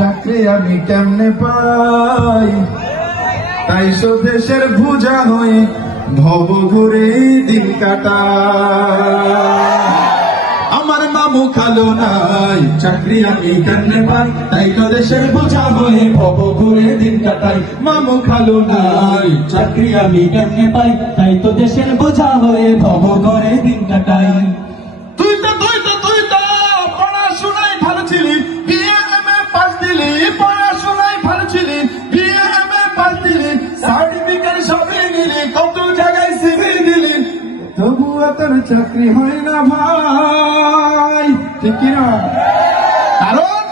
চাকরি আমি কেমনে পাই, তাই স্বদেশের ভুজা হয়ে ভব ঘুরে দিন কাটাই। আমার মামু খালো নাই, চাকরি আমি কেমনে পাই, তাই তো দেশের বোঝা হয়ে ভব ঘুরে দিন কাটাই। মামু খালো নাই, চাকরি আমি কেমনে পাই, তাই তো দেশের বোঝা হয়ে ভব ঘুরে দিন কাটাই। তুই তো পড়াশোনায় ভালো ছিলি, বিএ পাস দিলি, পড়াশোনায় ভালো ছিলি, বিএ পাস দিলি, সার্টিফিকেট সবই নিলি, কত জায়গায় সিভি দিলি, তবুও তোর চাকরি হয় না ভাই, ঠিক কিনা? কারণ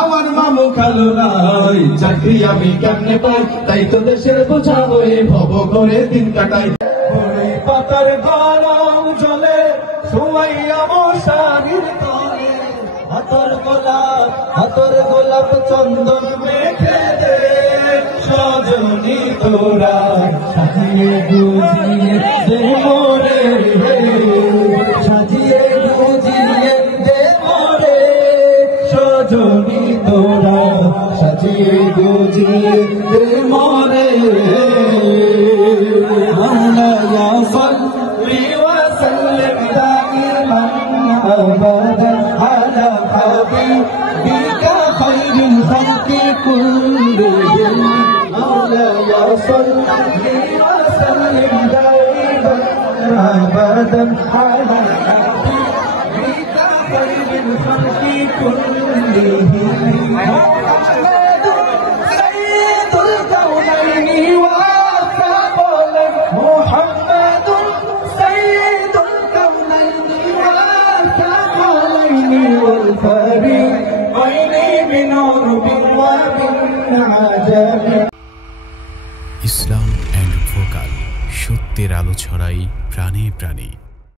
আমার মামু খালো নাই, চাকরি আমি কেমনে পাই, তাই তো দেশের বোঝা হয়ে ভব করে দিন কাটাই। পাতার গরম জলে সোয়াইয়া মশারির তলে, হাতর গোলাপ চন্দন মেখে দে, সজনী তোরা সাজিয়ে গুজিয়ে দে মোরে, সাজিয়ে গুজিয়ে দে মোরে, সজনী তোরা সাজিয়ে গুজিয়ে দে মোরে। مولاي صل وسلم دائما ابدا على حبيبك خير الخلق كلهم. مولاي صل وسلم دائما ابدا على حبيبك خير الخلق كلهم. ইসলাম এন্ড ভোকাল, সত্যের আলো ছড়াই প্রাণে প্রাণে।